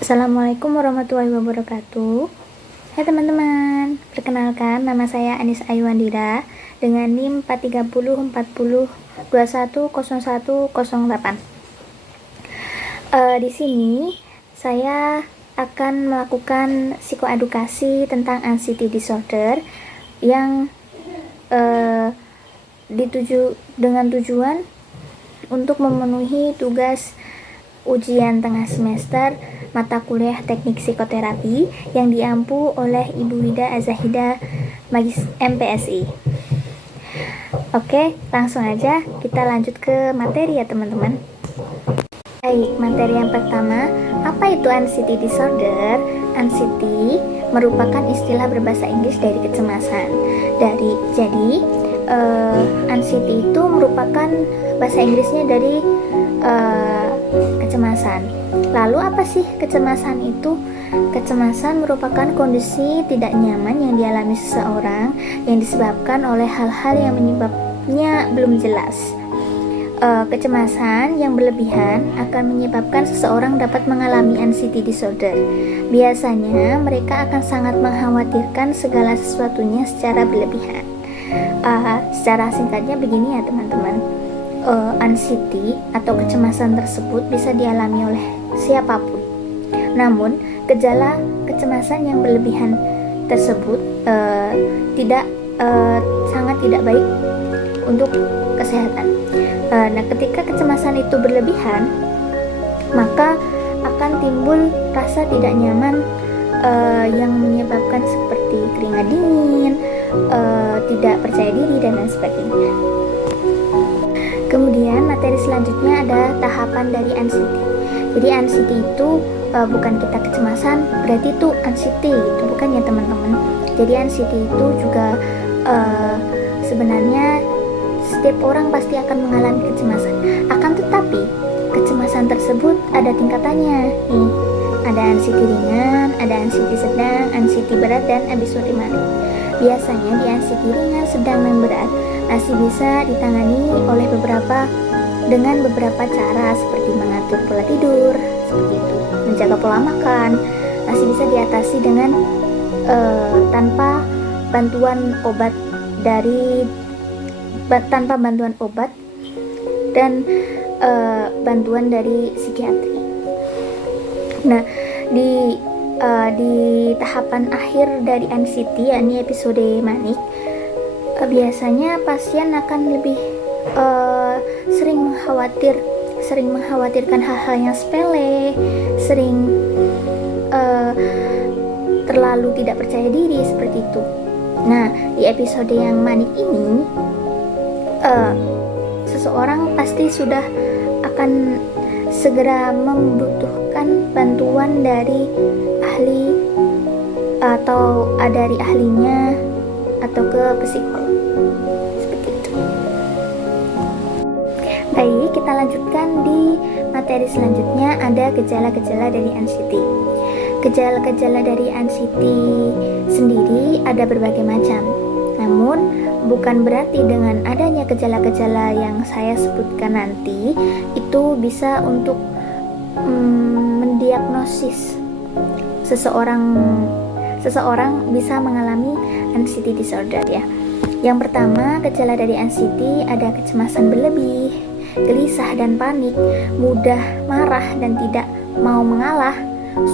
Assalamualaikum warahmatullahi wabarakatuh. Hai teman-teman, perkenalkan nama saya Anis Ayuandira dengan NIM 43040210108. Di sini saya akan melakukan psikoedukasi tentang anxiety disorder yang dengan tujuan untuk memenuhi tugas ujian tengah semester mata kuliah teknik psikoterapi yang diampu oleh Ibu Wida Azahida Magis MPSI. Oke, langsung aja kita lanjut ke materi ya teman-teman. Baik, materi yang pertama, apa itu anxiety disorder? Anxiety merupakan istilah berbahasa Inggris dari kecemasan. Jadi anxiety itu merupakan bahasa Inggrisnya dari kecemasan. Lalu apa sih kecemasan itu? Kecemasan merupakan kondisi tidak nyaman yang dialami seseorang yang disebabkan oleh hal-hal yang menyebabnya belum jelas. Kecemasan yang berlebihan akan menyebabkan seseorang dapat mengalami anxiety disorder. Biasanya mereka akan sangat mengkhawatirkan segala sesuatunya secara berlebihan. Secara singkatnya begini ya teman-teman. Anxiety atau kecemasan tersebut bisa dialami oleh siapapun. Namun, gejala kecemasan yang berlebihan tersebut sangat tidak baik untuk kesehatan. Nah, ketika kecemasan itu berlebihan, maka akan timbul rasa tidak nyaman yang menyebabkan seperti keringat dingin, tidak percaya diri dan lain sebagainya. Kemudian materi selanjutnya ada tahapan dari anxiety. Jadi anxiety itu bukan kita kecemasan, berarti itu anxiety, itu bukan ya teman-teman. Jadi anxiety itu juga sebenarnya setiap orang pasti akan mengalami kecemasan. Akan tetapi kecemasan tersebut ada tingkatannya. Nih, ada anxiety ringan, ada anxiety sedang, anxiety berat, dan episode manik. Biasanya di anxiety ringan, sedang, dan berat masih bisa ditangani oleh dengan beberapa cara seperti mengatur pola tidur, seperti itu, menjaga pola makan, masih bisa diatasi dengan tanpa bantuan obat dan bantuan dari psikiatri. Nah, di tahapan akhir dari anxiety, yakni episode manik, biasanya pasien akan lebih sering mengkhawatirkan hal-hal yang sepele, sering terlalu tidak percaya diri seperti itu. Nah, di episode yang manik ini, seseorang pasti sudah akan segera membutuhkan bantuan dari ahli atau dari ahlinya atau ke psikolog. Seperti itu. Baik, kita lanjutkan di materi selanjutnya, ada gejala-gejala dari anxiety. Gejala-gejala dari anxiety sendiri ada berbagai macam. Namun, bukan berarti dengan adanya gejala-gejala yang saya sebutkan nanti itu bisa untuk mendiagnosis seseorang bisa mengalami anxiety disorder ya. Yang pertama, gejala dari anxiety ada kecemasan berlebih, gelisah dan panik, mudah marah dan tidak mau mengalah,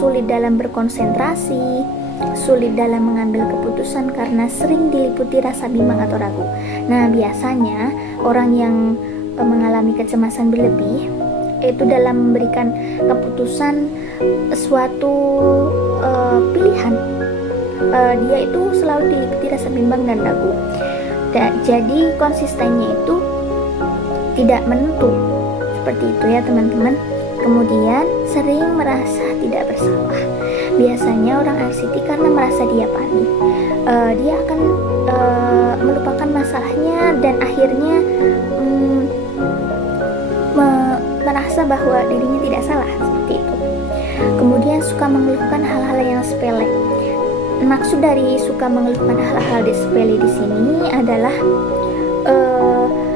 sulit dalam berkonsentrasi, sulit dalam mengambil keputusan karena sering diliputi rasa bimbang atau ragu. Nah, biasanya orang yang mengalami kecemasan berlebih itu dalam memberikan keputusan suatu pilihan, dia itu selalu diliputi rasa bimbang dan ragu. Jadi konsistennya itu tidak menentu, seperti itu ya teman-teman. Kemudian sering merasa tidak bersalah. Biasanya orang anxiety karena merasa dia panik, dia akan melupakan masalahnya dan akhirnya merasa bahwa dirinya tidak salah, seperti itu. Kemudian suka mengeluhkan hal-hal yang sepele. Maksud dari suka mengeluhkan hal-hal sepele di sini adalah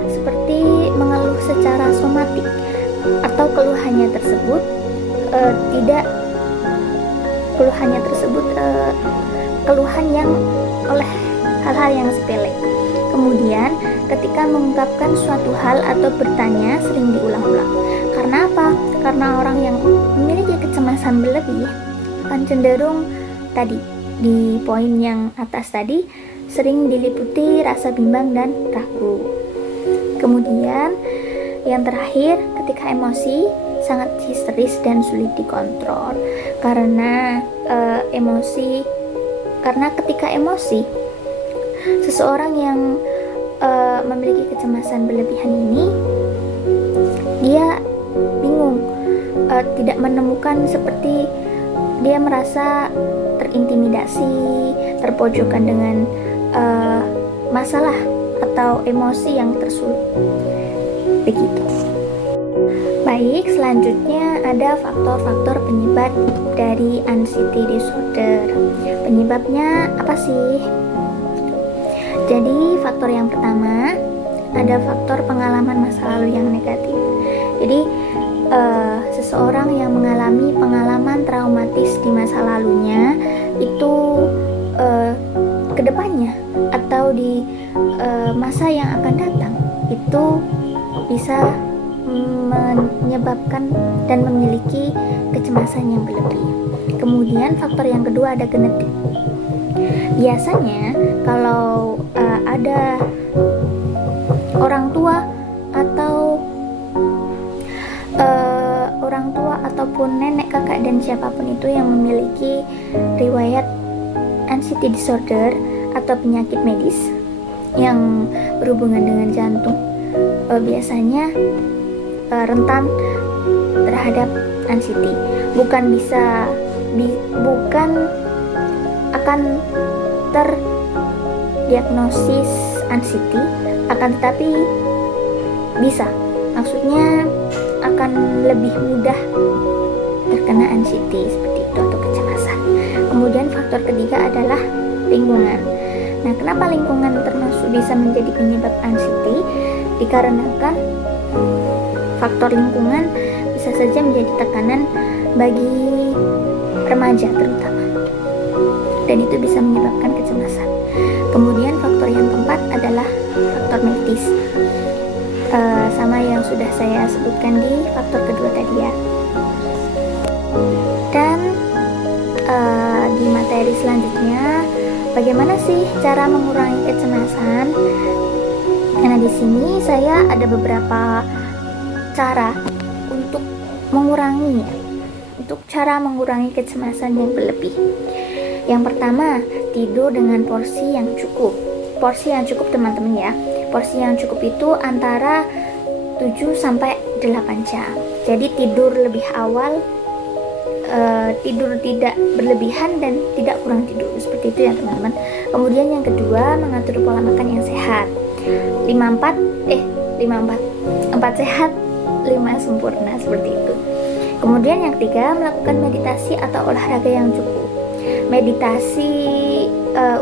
seperti mengeluh secara somatik atau keluhannya tersebut tidak keluhannya tersebut keluhan yang oleh hal-hal yang sepele. Kemudian ketika mengungkapkan suatu hal atau bertanya sering diulang-ulang. Karena apa? Karena orang yang memiliki kecemasan berlebih akan cenderung tadi di poin yang atas tadi sering diliputi rasa bimbang dan ragu. Kemudian yang terakhir, ketika emosi sangat histeris dan sulit dikontrol karena ketika emosi seseorang yang memiliki kecemasan berlebihan ini dia bingung, tidak menemukan, seperti dia merasa terintimidasi, terpojokkan dengan masalah atau emosi yang tersulut. Begitu. Baik, selanjutnya ada faktor-faktor penyebab dari anxiety disorder. Penyebabnya apa sih? Jadi faktor yang pertama ada faktor pengalaman masa lalu yang negatif. Jadi seseorang yang mengalami pengalaman traumatis di masa lalunya itu kedepannya atau di masa yang akan datang itu bisa menyebabkan dan memiliki kecemasan yang berlebih. Kemudian faktor yang kedua ada genetik. Biasanya kalau ada orang tua ataupun nenek, kakak, dan siapapun itu yang memiliki riwayat anxiety disorder atau penyakit medis yang berhubungan dengan jantung, biasanya rentan terhadap anxiety. Bukan akan terdiagnosis anxiety, akan tetapi maksudnya akan lebih mudah terkena anxiety seperti itu atau kecemasan. Kemudian faktor ketiga adalah lingkungan. Nah, kenapa lingkungan termasuk bisa menjadi penyebab anxiety? Dikarenakan faktor lingkungan bisa saja menjadi tekanan bagi remaja terutama, dan itu bisa menyebabkan kecemasan. Kemudian faktor yang keempat adalah faktor medis, sama yang sudah saya sebutkan di faktor kedua tadi ya. Dan di materi selanjutnya, bagaimana sih cara mengurangi kecemasan? Karena di sini saya ada beberapa cara untuk cara mengurangi kecemasan yang berlebih. Yang pertama, tidur dengan porsi yang cukup. Porsi yang cukup teman-teman ya. Porsi yang cukup itu antara 7-8 jam. Jadi tidur lebih awal, tidur tidak berlebihan dan tidak kurang tidur, seperti itu ya teman-teman. Kemudian yang kedua, mengatur pola makan yang sehat. 4 sehat 5 sempurna, seperti itu. Kemudian yang ketiga, melakukan meditasi atau olahraga yang cukup. Meditasi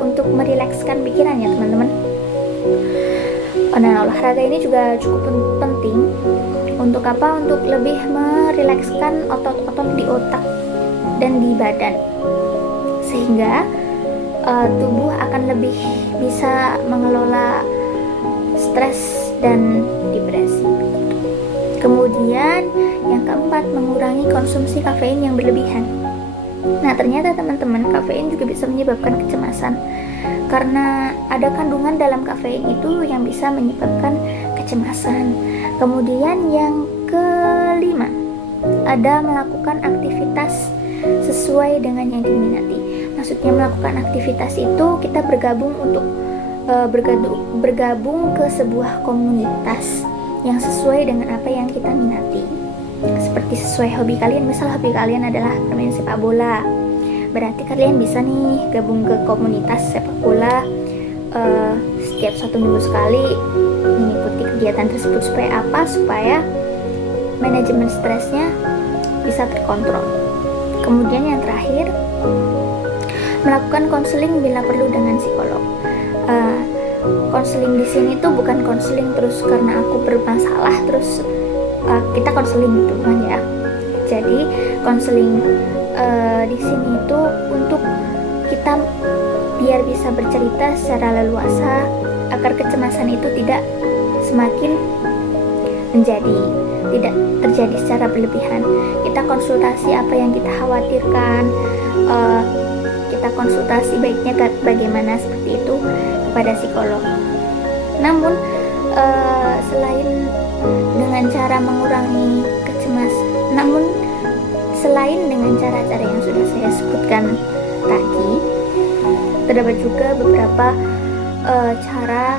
untuk merilekskan pikiran ya teman-teman. Nah, olahraga ini juga cukup penting. Untuk apa? Untuk lebih merilekskan otot-otot di otak dan di badan, sehingga tubuh akan lebih bisa mengelola stres dan depresi. Kemudian yang keempat, mengurangi konsumsi kafein yang berlebihan. Nah, ternyata teman-teman, kafein juga bisa menyebabkan kecemasan karena ada kandungan dalam kafein itu yang bisa menyebabkan kecemasan. Kemudian yang kelima, ada melakukan aktivitas sesuai dengan yang diminati. Maksudnya melakukan aktivitas itu kita bergabung ke sebuah komunitas yang sesuai dengan apa yang kita minati. Seperti sesuai hobi kalian, misal hobi kalian adalah bermain sepak bola, berarti kalian bisa nih gabung ke komunitas sepak bola setiap 1 minggu sekali, mengikuti kegiatan tersebut. Supaya manajemen stresnya bisa terkontrol. Kemudian yang terakhir, melakukan konseling bila perlu dengan psikolog. Konseling di sini tuh bukan konseling terus karena aku bermasalah terus kita konseling gitu, bukan ya. Jadi konseling di sini itu untuk kita biar bisa bercerita secara leluasa agar kecemasan itu tidak semakin tidak terjadi secara berlebihan. Kita konsultasi apa yang kita khawatirkan, kita konsultasi baiknya bagaimana seperti itu kepada psikolog. Namun selain dengan cara mengurangi selain dengan cara-cara yang sudah saya sebutkan tadi, terdapat juga beberapa cara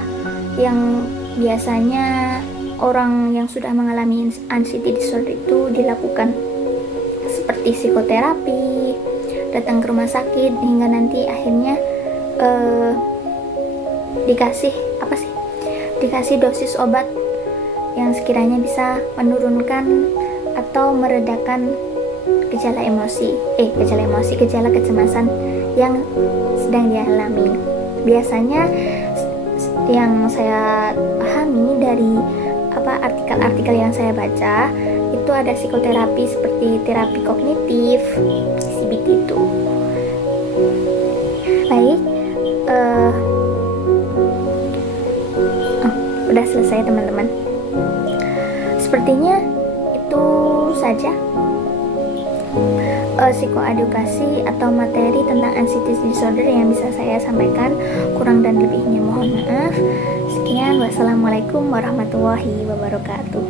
yang biasanya orang yang sudah mengalami anxiety disorder itu dilakukan, seperti psikoterapi, datang ke rumah sakit, hingga nanti akhirnya dikasih dosis obat yang sekiranya bisa menurunkan atau meredakan gejala kecemasan yang sedang dialami. Biasanya yang saya pahami dari artikel-artikel yang saya baca, itu ada psikoterapi seperti terapi kognitif, CBT itu. Baik, udah selesai teman-teman. Sepertinya itu saja psikoedukasi atau materi tentang anxiety disorder yang bisa saya sampaikan. Kurang dan lebihnya mohon maaf. Sekian, wassalamualaikum warahmatullahi wabarakatuh.